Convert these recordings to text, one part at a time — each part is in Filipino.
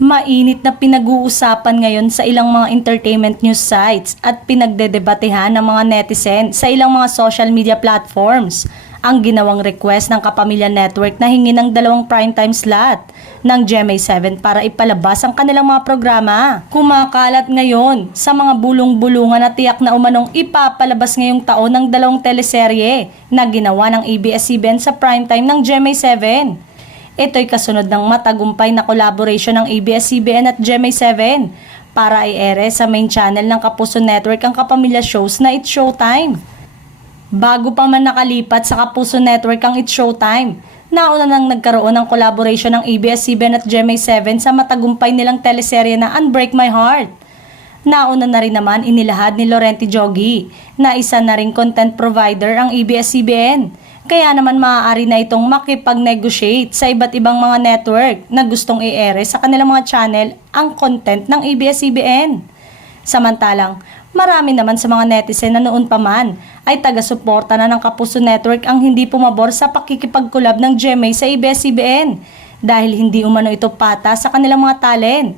Mainit na pinag-uusapan ngayon sa ilang mga entertainment news sites at pinagdedebatehan ng mga netizen sa ilang mga social media platforms ang ginawang request ng Kapamilya Network na hingi ng 2 primetime slot ng GMA7 para ipalabas ang kanilang mga programa. Kumakalat ngayon sa mga bulong-bulungan at tiyak na umanong ipapalabas ngayong taon ng 2 teleserye na ginawa ng ABS-CBN sa primetime ng GMA7. Ito'y kasunod ng matagumpay na collaboration ng ABS-CBN at GMA7 para i-ere sa main channel ng Kapuso Network ang kapamilya shows na It's Showtime. Bago pa man nakalipat sa Kapuso Network ang It's Showtime, nauna nang nagkaroon ng collaboration ng ABS-CBN at GMA7 sa matagumpay nilang teleserye na Unbreak My Heart. Nauna na rin naman inilahad ni Laurenti Joggie na isa na ring content provider ang ABS-CBN. Kaya naman maaari na itong makipag-negotiate sa iba't ibang mga network na gustong i-ere sa kanilang mga channel ang content ng ABS-CBN. Samantalang, marami naman sa mga netizen na noon pa man ay taga-suporta na ng Kapuso Network ang hindi pumabor sa pakikipag-collab ng GMA sa ABS-CBN dahil hindi umano ito pata sa kanilang mga talent.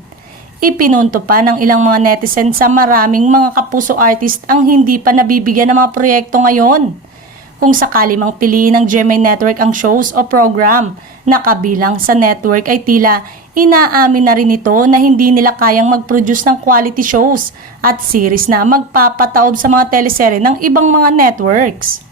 Ipinunto pa ng ilang mga netizen sa maraming mga kapuso artist ang hindi pa nabibigyan ng mga proyekto ngayon. Kung sakali mang piliin ng GMA Network ang shows o program na kabilang sa network ay tila inaamin na rin ito na hindi nila kayang mag-produce ng quality shows at series na magpapataob sa mga teleserye ng ibang mga networks.